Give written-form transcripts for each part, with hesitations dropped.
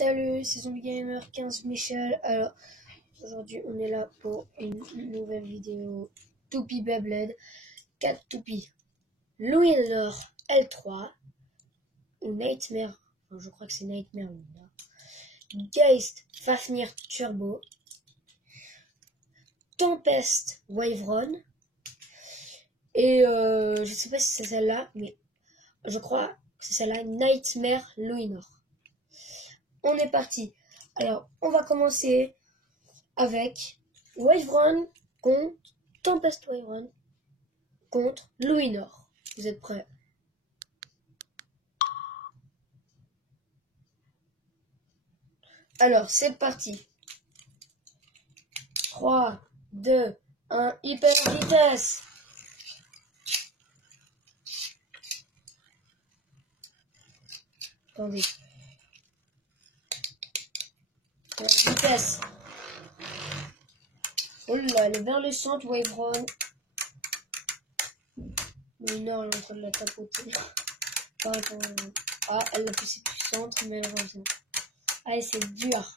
Salut, c'est Zombie Gamer 15 Michel. Alors, aujourd'hui, on est là pour une nouvelle vidéo Toupie Beyblade. 4 toupies. Luinor L3 ou Nightmare. Enfin, je crois que c'est Nightmare Luinor. Geist Fafnir Turbo. Tempest Waveron. Et je sais pas si c'est celle-là, mais je crois que c'est celle-là, Nightmare Luinor. On est parti. Alors, on va commencer avec Waveron contre Tempest Waveron contre Luinor. Vous êtes prêts? Alors, c'est parti. 3, 2, 1, hyper vitesse. Attendez. Vitesse. Oh là, elle est vers le centre, Waveron. Luinor, elle est en train de la tapoter. Ah, elle l'a poussé du centre, mais elle revient. Allez, c'est dur.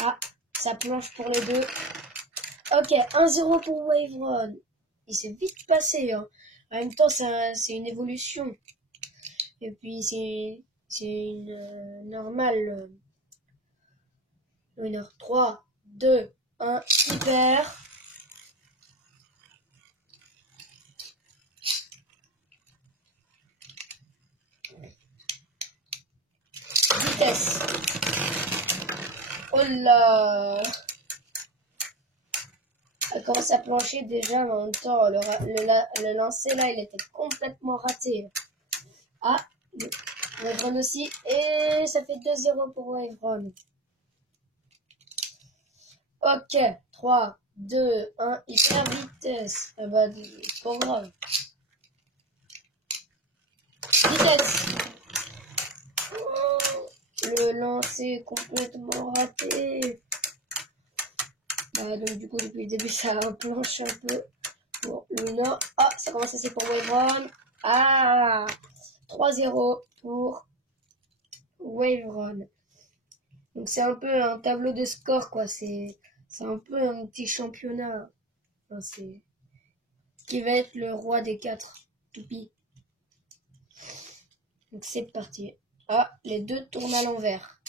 Ah, ça planche pour les deux. Ok, 1-0 pour Waveron. Il s'est vite passé. Hein. En même temps, c'est une évolution. Et puis, c'est une normale. Winner. 3, 2, 1, hyper. Vitesse. Oh là. Elle commence à plancher déjà, mais en même temps, le lancer là, il était complètement raté. Ah, Waveron aussi. Et ça fait 2-0 pour Waveron. Ok, 3, 2, 1, hyper vitesse. Ah bah, c'est pas grave. Vitesse. Oh, le lancer est complètement raté. Donc du coup, depuis le début, ça planche un peu pour Luinor. Ah, ça commence assez pour Waveron. Ah, 3-0 pour Waveron. Donc c'est un peu un tableau de score, quoi. C'est un peu un petit championnat. Enfin, c'est qui va être le roi des 4 toupies. Donc c'est parti. Ah, les deux tournent à l'envers.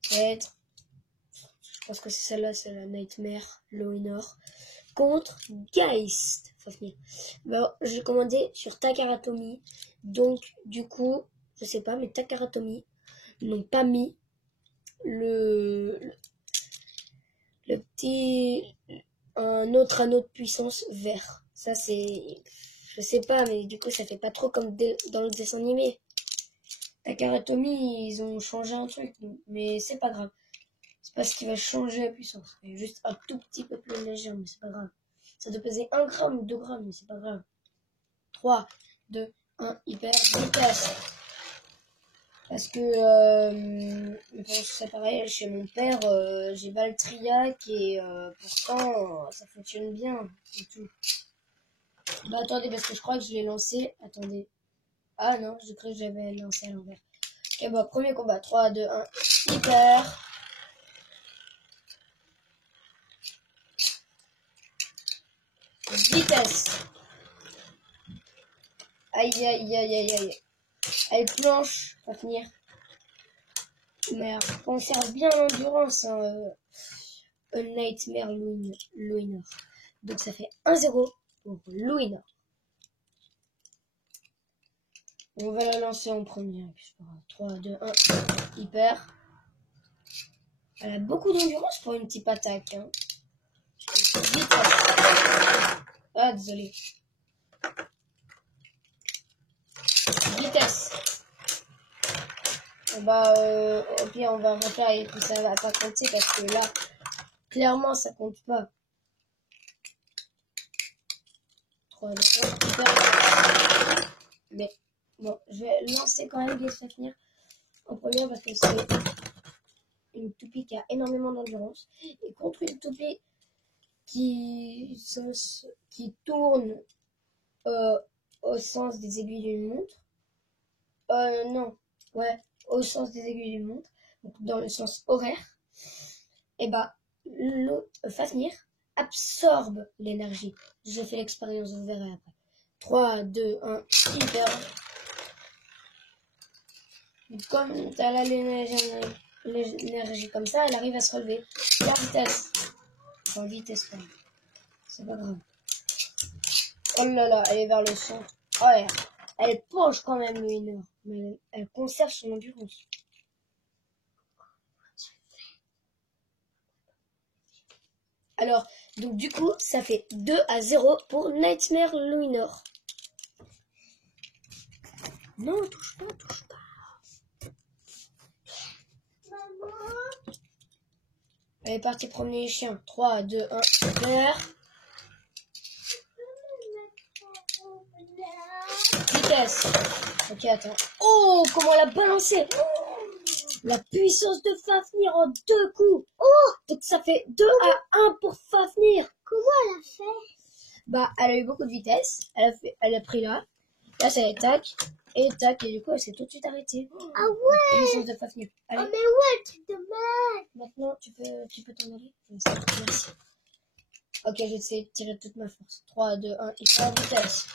Ça va être... Je pense que c'est celle-là, c'est la Nightmare Luinor. Contre Geist. Bon, j'ai commandé sur Takaratomi. Donc, du coup, je sais pas, mais Takaratomi n'ont pas mis le petit... un autre anneau de puissance vert. Ça, c'est... Je sais pas, mais du coup, ça fait pas trop comme dans le dessin animé. Takaratomi, ils ont changé un truc, mais c'est pas grave. C'est pas ce qui va changer la puissance. C'est juste un tout petit peu plus léger, mais c'est pas grave. Ça doit peser 1 gramme ou 2 grammes, mais c'est pas grave. 3, 2, 1, hyper vitesse. Parce que c'est pareil, chez mon père, j'ai Valtriac et pourtant ça fonctionne bien et tout. Bah attendez, parce que je crois que je l'ai lancé. Attendez. Ah non, je crois que j'avais lancé à l'envers. Ok, bah premier combat. 3, 2, 1, hyper. Vitesse. Aïe, aïe, aïe, aïe, aïe. Elle planche, va finir. Mais elle conserve bien l'endurance, hein, un Nightmare Luinor. Donc ça fait 1-0 pour Luinor. On va la lancer en premier. 3, 2, 1, hyper. Elle a beaucoup d'endurance pour une petite attaque. Hein. Vitesse. Ah, désolé. Vitesse. Bah, au pire, on va refaire et puis ça va pas compter parce que là, clairement, ça compte pas. 3, 2, 1, hyper. Mais, bon, je vais lancer quand même Geist Fafnir en premier parce que c'est une toupie qui a énormément d'endurance. Et contre une toupie qui tourne au sens des aiguilles d'une montre. Non. Ouais, au sens des aiguilles d'une montre, donc dans le sens horaire, et bah, Fafnir absorbe l'énergie. Je fais l'expérience, vous verrez après. 3, 2, 1, hyper. Comme tu as l'énergie comme ça, elle arrive à se relever. La vitesse. Enfin, vitesse quand même. C'est pas grave. Oh là là, elle est vers le centre. Ouais, elle penche quand même le winner. Mais elle conserve son endurance. Alors, donc du coup, ça fait 2-0 pour Nightmare Winner. Non, touche pas, touche pas. Elle est partie promener les chiens. 3, 2, 1, super. Vitesse. Ok, attends. Oh, comment elle a balancé. La puissance de Fafnir en 2 coups. Oh, donc ça fait 2-1 pour Fafnir. Comment elle a fait? Bah, elle a eu beaucoup de vitesse. Elle a pris là. Là, ça tac. Et tac. Et du coup, elle s'est tout de suite arrêtée. Ah ouais. La puissance de Fafnir. Allez. Oh mais ouais, tu te mets. Maintenant, tu peux t'en aller. Merci. Ok, je vais essayer de tirer toute ma force. 3, 2, 1, et la vitesse.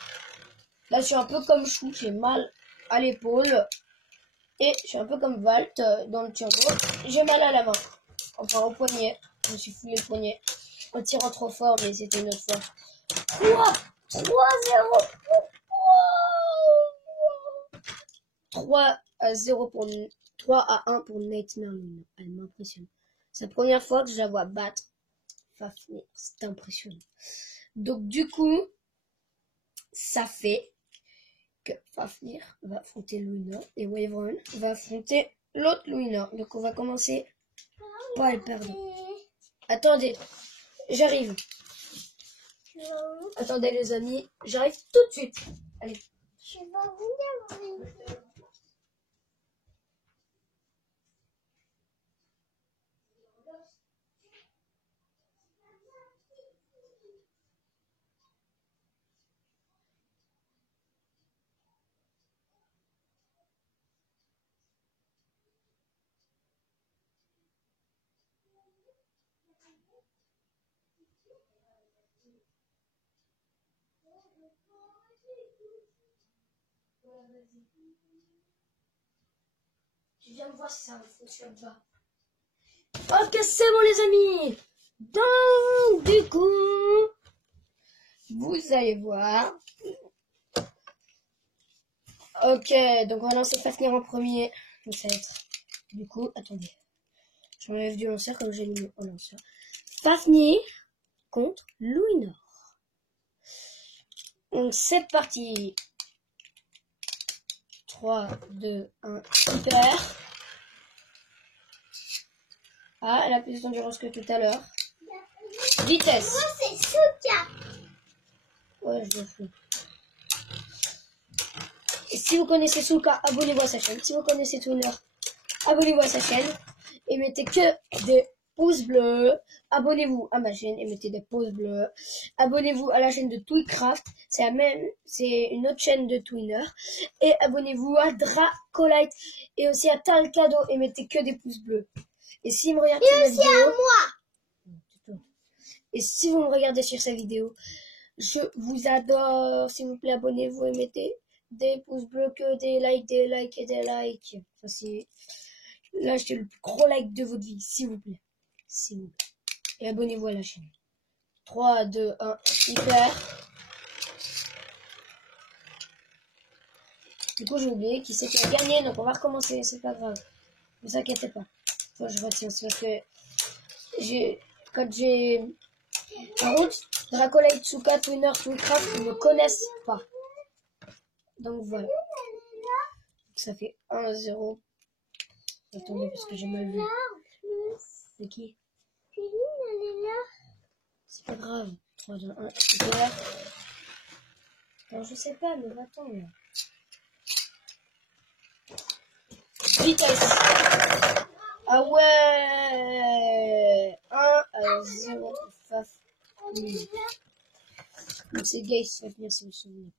Là, je suis un peu comme Chou, j'ai mal à l'épaule. Et je suis un peu comme Valt dans le turbo. J'ai mal à la main. Enfin, au poignet. Je me suis foulé le poignet. En tirant trop fort, mais c'était une autre fois. 3-0. 3-0 pour 3-1 pour Nightmare Winner. Elle m'impressionne. C'est la première fois que je la vois battre Fafnir. C'est impressionnant. Donc, du coup, ça fait que Fafnir va affronter le winner et Wyvern va affronter l'autre winner. Donc on va commencer par le perdre. Attendez, j'arrive. Attendez les amis, j'arrive tout de suite. Allez. Je vais venir. Tu viens de voir si ça fonctionne pas. Ok, c'est bon les amis. Donc du coup, vous allez voir. Ok, donc on va lancer Fafnir en premier. Donc ça va être... Du coup, attendez. Je m'enlève du lanceur comme j'ai mis au lanceur. Fafnir contre Louis-Nord. Donc c'est parti. 3, 2, 1, super. Ah, elle a plus d'endurance que tout à l'heure. Vitesse. Moi, c'est Souka. Ouais, je le fais. Et si vous connaissez Souka, abonnez-vous à sa chaîne. Si vous connaissez Twinner, abonnez-vous à sa chaîne. Et mettez que des pouces bleus. Abonnez-vous à ma chaîne et mettez des pouces bleus. Abonnez-vous à la chaîne de Twicraft. C'est une autre chaîne de Twinner. Et abonnez-vous à Dracolite et aussi à Talcado et mettez que des pouces bleus. Et si vous me regardez sur la vidéo, à moi. et si vous me regardez sur cette vidéo, je vous adore. S'il vous plaît, abonnez-vous et mettez des pouces bleus, que des likes et des likes. Ça, c'est... Là, c'est le plus gros like de votre vie, s'il vous plaît. S'il vous plaît. Et abonnez-vous à la chaîne. 3, 2, 1, hyper. Du coup, j'ai oublié qui c'est qui a gagné, donc on va recommencer, c'est pas grave. Ne vous inquiétez pas. Faut que je retiens, c'est parce que quand j'ai... Par contre, Dracolite, Tsuka, Twinner, Twicraft, ils ne connaissent pas. Donc voilà. Ça fait 1-0. Attendez, parce que j'ai mal vu. C'est qui? C'est pas grave. 3, 2, 1, super. Non, je sais pas, mais va-t'en là. Vitesse. Ah ouais. 1-0. Faf. C'est gay, ça va venir, c'est le souvenir.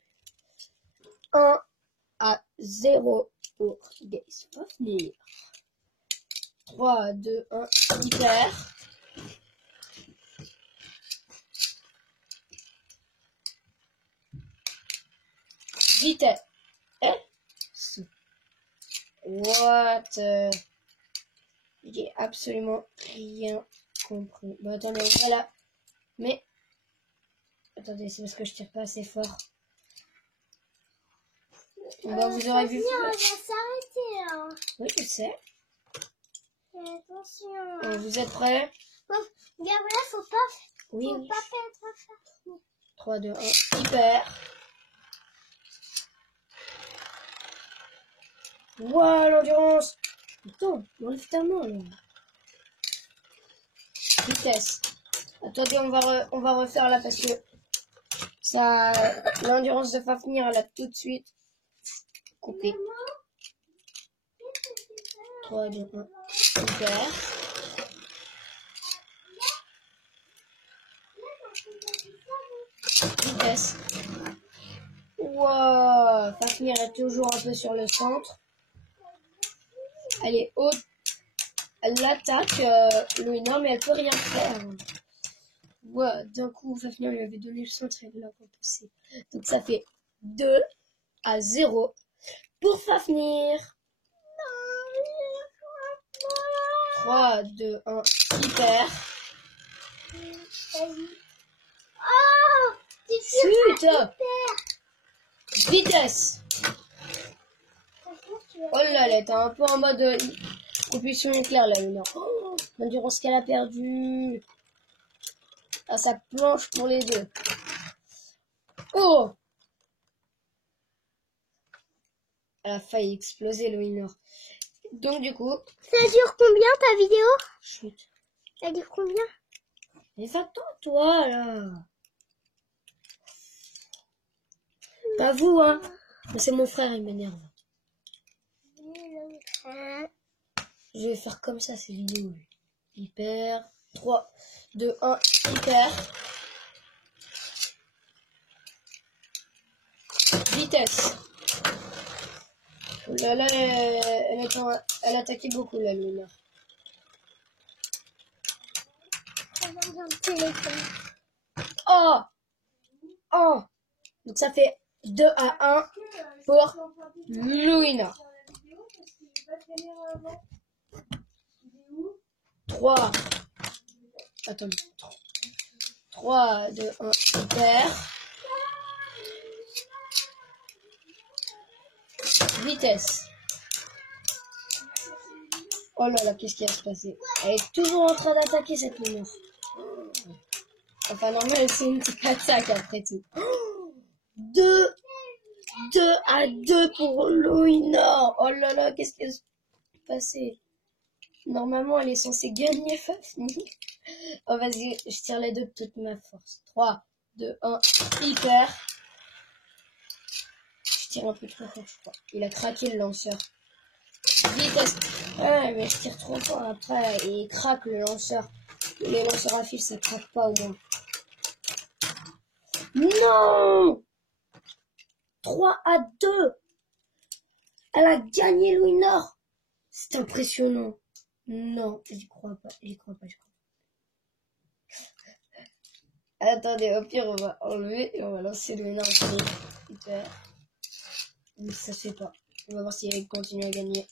1-0 pour Gaze Fafnir. 3, 2, 1, hyper. Vitesse. What? J'ai absolument rien compris. Bon, attendez, voilà. Mais, attendez, c'est parce que je tire pas assez fort. Bon, vous aurez vu. On va s'arrêter là. Oui, je sais. Attention. Bon, vous êtes prêts? Gabriel, faut pas Oui. perdre ça. 3, 2, 1, hyper. Wow, l'endurance. Attends, enlève ta main là. Vitesse. Attendez, on va refaire là parce que ça, l'endurance de Fafnir, elle a tout de suite coupé. 3, 2, 1, hyper. Vitesse. Wow, Fafnir est toujours un peu sur le centre. Elle est haute. Elle l'attaque, Loina, mais elle peut rien faire. Ouais, d'un coup, Fafnir lui avait donné le centre et elle l'a repoussé. Donc ça fait 2-0 pour Fafnir. 3, 2, 1, hyper. Oh, Chute. Vitesse. Oh là là, t'es un peu en mode propulsion nucléaire là, Loina. Oh, l'endurance qu'elle a perdue. Ah, ça planche pour les deux. Oh! Elle a failli exploser, le Donc, du coup... Ça dure combien ta vidéo? Chut. Ça dure combien? Mais va-t'en, toi, là. Pas vous, hein. Mais c'est mon frère, il m'énerve. Je vais faire comme ça, ces vidéos. Lui. Hyper. 3, 2, 1, hyper. Vitesse. Oh là là, elle attaquait beaucoup, là, Luna. Oh! Oh! Donc ça fait 2-1 pour Louina. 3. Attendez. 3, 2, 1, hyper. Vitesse. Oh là là, qu'est-ce qui va se passer? Elle est toujours en train d'attaquer cette Louina. Enfin, normalement, c'est une petite attaque après tout. 2-2 pour Louina. Oh là là, qu'est-ce qui va se passer? Normalement, elle est censée gagner Fafnir. Oh, vas-y, je tire les deux de toute ma force. 3, 2, 1, hyper. Je tire un peu trop fort, je crois. Il a craqué le lanceur. Vitesse. Ouais, mais je tire trop fort après. Et il craque le lanceur. Les lanceurs à fil, ça craque pas au moins. Non! 3-2. Elle a gagné Louis Nord. C'est impressionnant. Non, j'y crois pas, j'y crois pas. Attendez, au pire, on va enlever et on va lancer Louis Nord. Super. Mais ça se fait pas. On va voir si elle continue à gagner.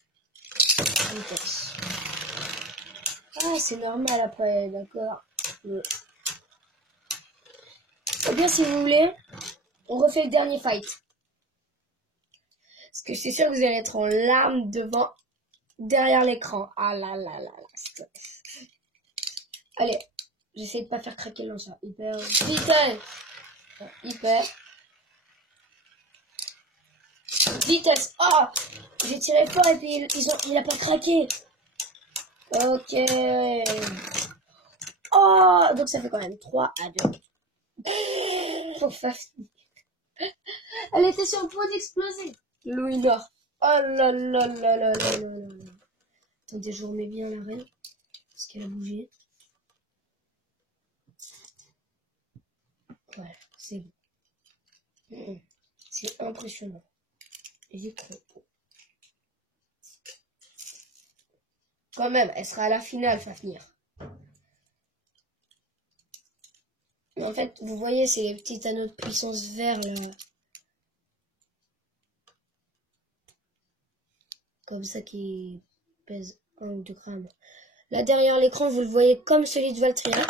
Vitesse. Ah, c'est normal après, d'accord. Mais... Ou bien, si vous voulez, on refait le dernier fight. Parce que je suis sûre que vous allez être en larmes derrière l'écran. Ah là là là là. Allez, j'essaie de pas faire craquer le lanceur. Hyper. Vitesse. Hyper. Vitesse. Oh, j'ai tiré fort et puis il a pas craqué. Ok. Oh, donc ça fait quand même 3-2. Pour Fafnir. Elle était sur le point d'exploser. Louis Nord. Oh là là là là là là là. Attendez, je remets bien la reine. Parce qu'elle a bougé. Voilà, c'est bon. C'est impressionnant. J'y crois. quand même, elle sera à la finale, Fafnir. Mais en fait, vous voyez, c'est les petits anneaux de puissance verts, là. Comme ça, qui pèsent 1 ou 2 grammes. Là, derrière l'écran, vous le voyez comme celui de Valtria,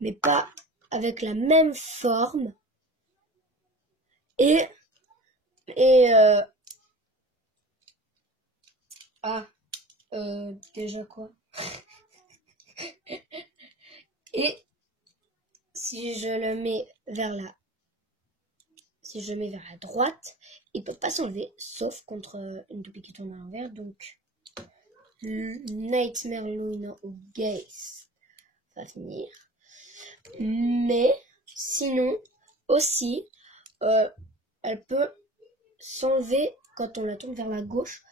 mais pas avec la même forme. Et déjà quoi? Et si je le mets vers la droite, il peut pas s'enlever, sauf contre une toupie qui tourne à l'envers. Donc Nightmare Luina ou Gaze va venir. Mais sinon aussi, elle peut s'enlever quand on la tourne vers la gauche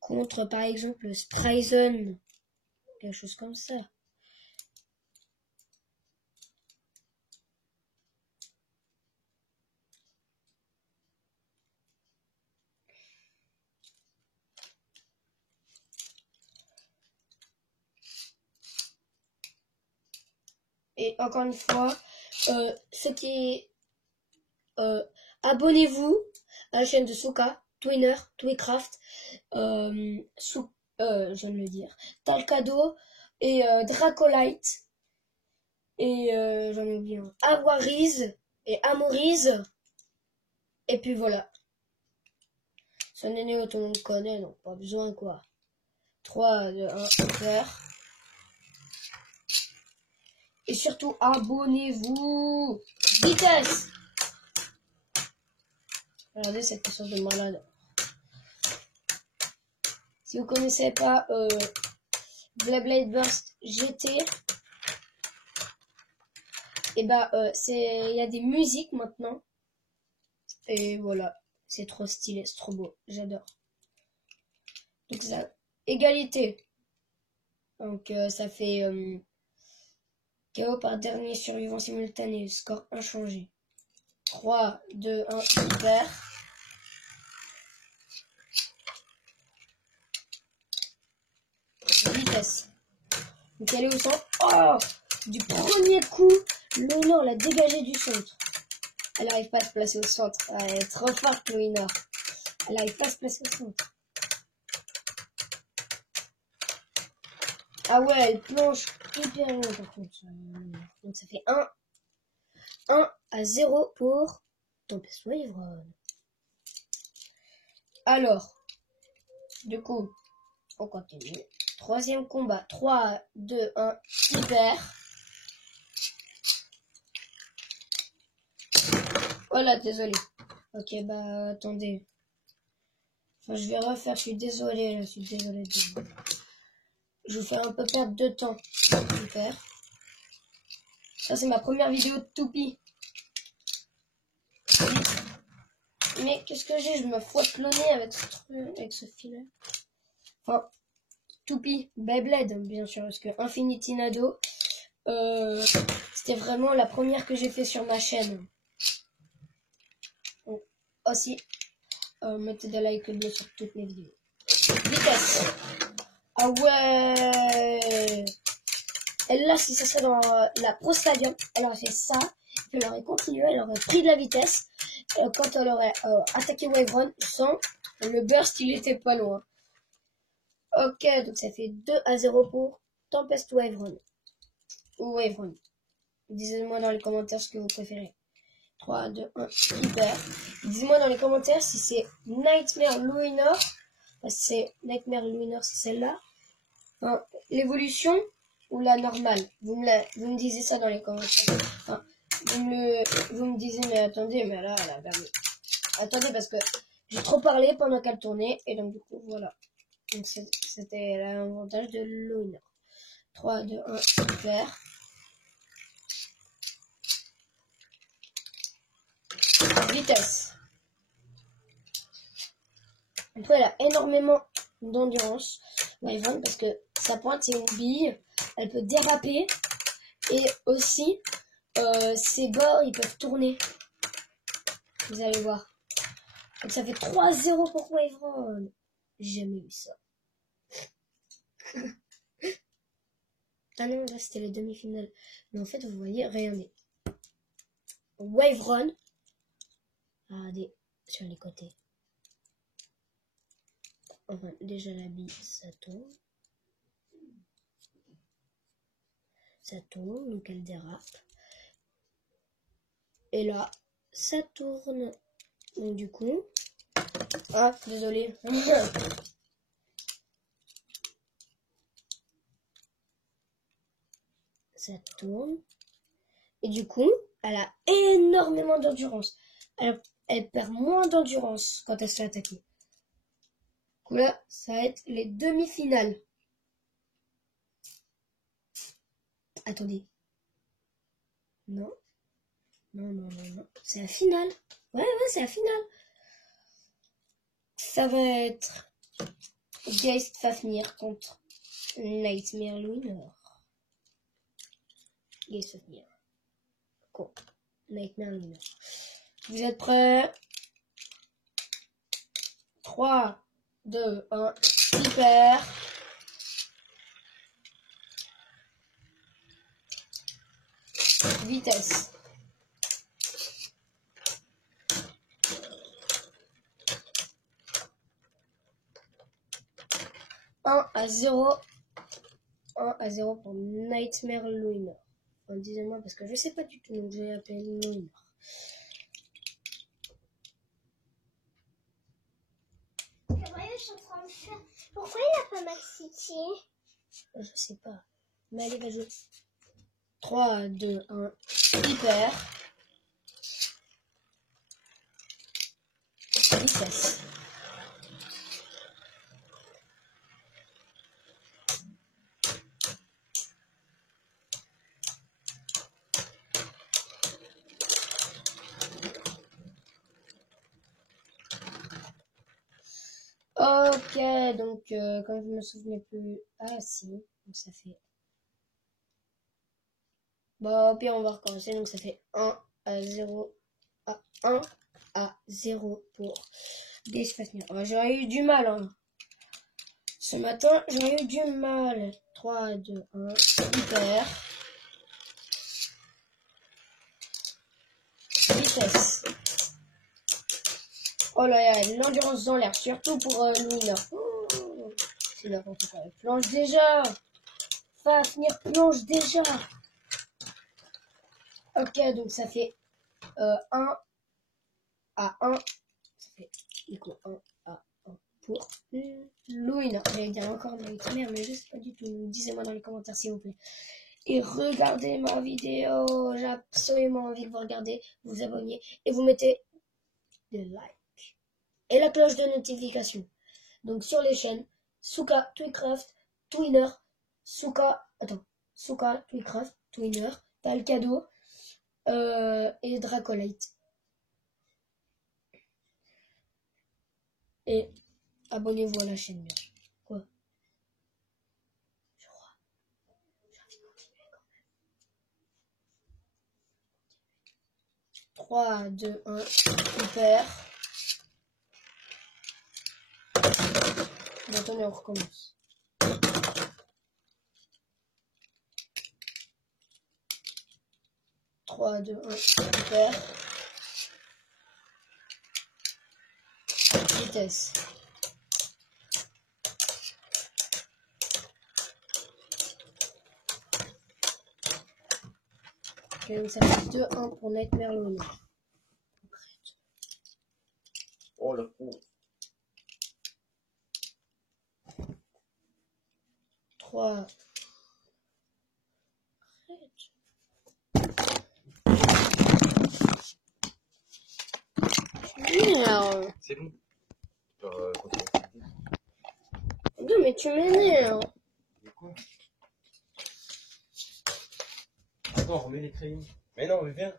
contre par exemple Spryzen, quelque chose comme ça. Et encore une fois, abonnez-vous à la chaîne de Souka, Twinner, Twicraft, je viens de le dire, Talcado et Dracolite et j'en ai oublié un, Awariz et Amoriz. Et puis voilà. Son nénéo, tout le monde connaît, donc pas besoin quoi. 3, 2, 1, faire. Et surtout, abonnez-vous. Vitesse. Regardez cette puissance de malade. Si vous connaissez pas Blade Burst GT, et bah il y a des musiques maintenant. Et voilà, c'est trop stylé, c'est trop beau, j'adore. Donc ça, égalité. Donc ça fait KO par dernier survivant simultané, score inchangé. 3, 2, 1, super. Vitesse. Donc elle est au centre. Oh, du premier coup, Léonore l'a dégagé du centre. Elle n'arrive pas à se placer au centre. Elle est trop forte, Léonore. Elle n'arrive pas à se placer au centre. Ah ouais, elle plonge hyper loin par contre. Donc ça fait 1-0 pour Tempest Wyvern. Alors, du coup, on continue. Troisième combat. 3, 2, 1, hyper. Voilà, désolé. Ok, bah attendez. Enfin, je vais refaire, je suis désolé. Je vous fais un peu perdre de temps. Super. Ça, c'est ma première vidéo de toupie. Mais qu'est-ce que j'ai? Je me fouette le nez avec ce truc, avec ce filet. Enfin, toupie, Beyblade, bien sûr, parce que Infinity Nado, c'était vraiment la première que j'ai fait sur ma chaîne. Donc, aussi, mettez des likes bleus sur toutes mes vidéos. Vitesse. Ah ouais. Elle là, si ça serait dans la Pro Stadium, elle aurait fait ça, puis elle aurait continué, elle aurait pris de la vitesse. Quand elle aurait attaqué Wyvern, sans le burst, il était pas loin. Ok, donc ça fait 2-0 pour Tempest Wyvern. Ou Wyvern. Dites-moi dans les commentaires ce que vous préférez. 3, 2, 1, super. Dites-moi dans les commentaires si c'est Nightmare Luinor. C'est Nightmare Luinor, c'est celle-là. Enfin, l'évolution ou la normale. Vous me disiez ça dans les commentaires. Enfin, vous me disiez, mais attendez, mais là, elle a perdu. Attendez, parce que j'ai trop parlé pendant qu'elle tournait. Et donc, du coup, voilà. Donc, c'était l'avantage de Luinor. 3, 2, 1, super. Vitesse. Après, elle a énormément d'endurance, Wyvern, parce que sa pointe, c'est une bille. Elle peut déraper. Et aussi, ses bords, ils peuvent tourner. Vous allez voir. Donc, ça fait 3-0 pour Wyvern. J'ai jamais vu ça. Ah non, là c'était les demi-finales. Mais en fait, vous voyez, regardez. Wave Run. Sur les côtés. Enfin, déjà la bille, ça tourne. Ça tourne, donc elle dérape. Et là, ça tourne. Donc du coup... Ah, désolé. Ça tourne. Et du coup, elle a énormément d'endurance. Elle perd moins d'endurance quand elle se fait attaquer. Du coup là, ça va être les demi-finales. Attendez. Non. Non. C'est la finale. Ouais, c'est la finale. Ça va être Geist Fafnir contre Nightmare Lunar. Geist Fafnir. Cool. Nightmare Lunar. Vous êtes prêts? 3, 2, 1, hyper. Vitesse. 1-0. 1-0 pour Nightmare Lunar. Enfin, disez-moi parce que je sais pas du tout, donc je vais appeler Lunar. Pourquoi il a pas Max City? Je sais pas. Mais allez, vas-y. 3, 2, 1, hyper. Vitesse. Ok, donc comme je me souvenais plus... Ah si, donc ça fait... Bon, au pire on va recommencer, donc ça fait 1-0 à 1-0 pour des Fafnir. J'aurais eu du mal, hein. Ce matin, j'aurais eu du mal. 3, 2, 1, hyper. Vitesse. Oh là là, l'endurance dans l'air, surtout pour Luna. Oh, c'est n'importe quoi. Elle plonge déjà. Fafnir plonge déjà. Ok, donc ça fait 1 à 1. Ça fait du coup 1 à 1 pour Luna. J'allais dire encore Nightmare, mais je sais pas du tout. Dites-moi dans les commentaires s'il vous plaît. Et regardez ma vidéo. J'ai absolument envie que vous regardez, vous abonnez et vous mettez des likes. Et la cloche de notification. Donc sur les chaînes Souka, Twicraft, Twinner, Souka, Twicraft, Twinner, t'as le cadeau et Dracolite. Et abonnez-vous à la chaîne, bien sûr. Quoi? Je crois. J'ai envie de continuer quand même. 3, 2, 1, hyper. Maintenant on recommence. 3, 2, 1, hyper. Vitesse. Ok, donc ça fait 2-1 pour Nightmare Lunar. Oh la con. 3. Merde. C'est bon. Continue. Non mais tu m'énerves. De quoi? Attends, remets les crayons. Mais non, mais viens.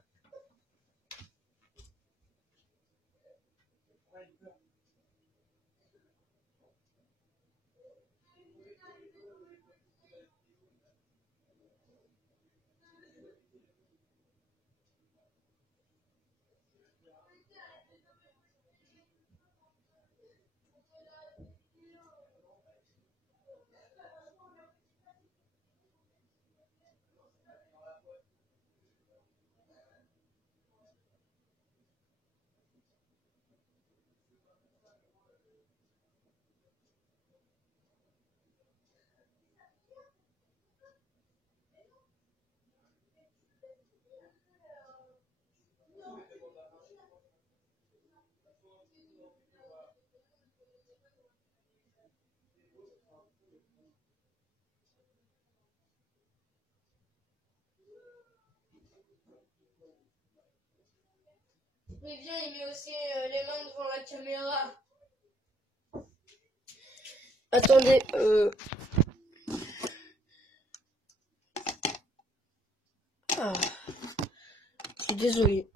Mais viens, il met aussi les mains devant la caméra. Attendez, Ah, je suis désolé.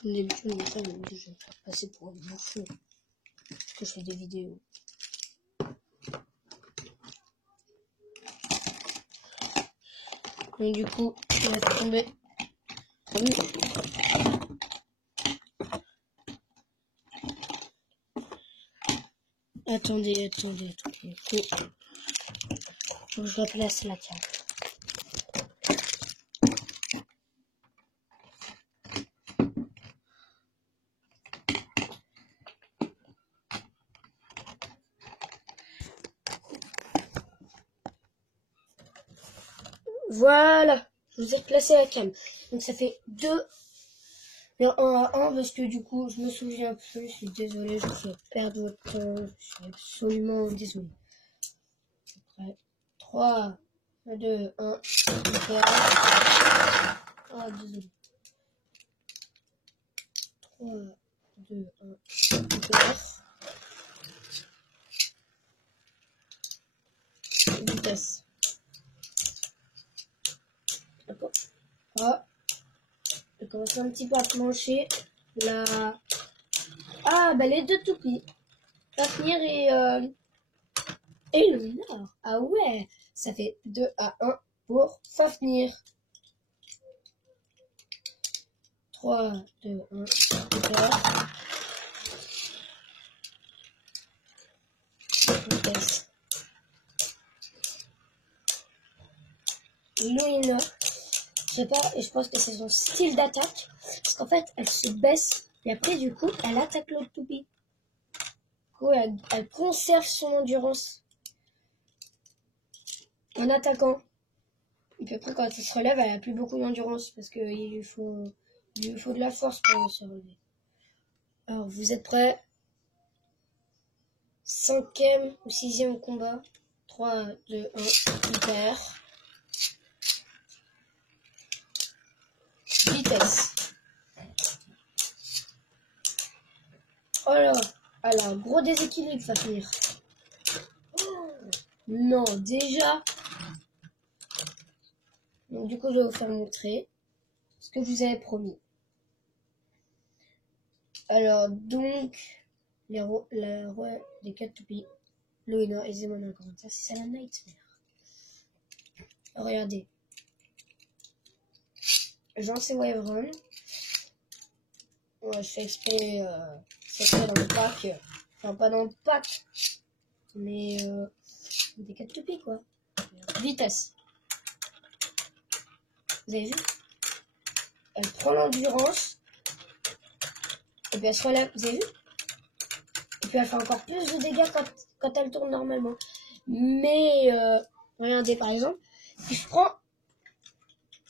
Comme d'habitude, mais ça, je vais me faire passer pour un bouffon. Parce que je fais des vidéos. Donc du coup, il va tomber. Attendez. Faut que je replace la carte. Voilà, je vous ai replacé la cam. Donc ça fait 2, mais 1 à 1 parce que du coup je me souviens plus. Je suis désolée, je vais perdre votre temps. Je suis absolument désolée. Après, 3, 2, 1, super. Ah, désolé. 3, 2, 1, super. Vitesse. D'accord. Ah, je commence un petit peu à plancher. Là. Ah, bah les deux toupies. Fafnir et le Nord. Ah ouais, ça fait 2 à 1 pour Fafnir. 3, 2, 1, super. Vitesse. Louina. Je sais pas, et je pense que c'est son style d'attaque. Parce qu'en fait, elle se baisse. Et après, du coup, elle attaque l'autre toupie. Du coup, elle conserve son endurance. En attaquant. Et puis après, quand elle se relève, elle a plus beaucoup d'endurance. Parce qu'il lui faut de la force pour se relever. Alors, vous êtes prêts? 5e ou 6e combat. 3, 2, 1, hyper. Vitesse. Oh là, elle a un gros déséquilibre, Fafnir. Oh, non, déjà. Donc, du coup, je vais vous faire montrer ce que je vous avais promis. Alors, donc, les 4 toupies. Louina et Zemona encore. Ça, c'est la Nightmare. Regardez. J'en sais Wyvern. Ouais, je fais exprès, dans le pack. Enfin, pas dans le pack. Mais, des 4 toupies, quoi. Vitesse. Vous avez vu? Elle prend l'endurance. Et puis elle se relève. Vous avez vu? Et puis elle fait encore plus de dégâts quand elle tourne normalement. Mais, regardez, par exemple, si je prends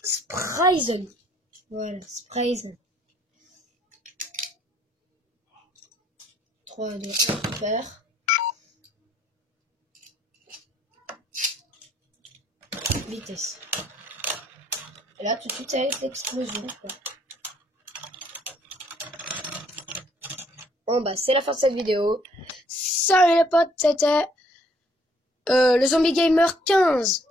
Spryzen. Voilà, Spryzen. 3, 2, 1, super. Vitesse. Et là, tout de suite, ça va être l'explosion, quoi. Bon, bah, c'est la fin de cette vidéo. Salut les potes, c'était le Zombie Gamer 15.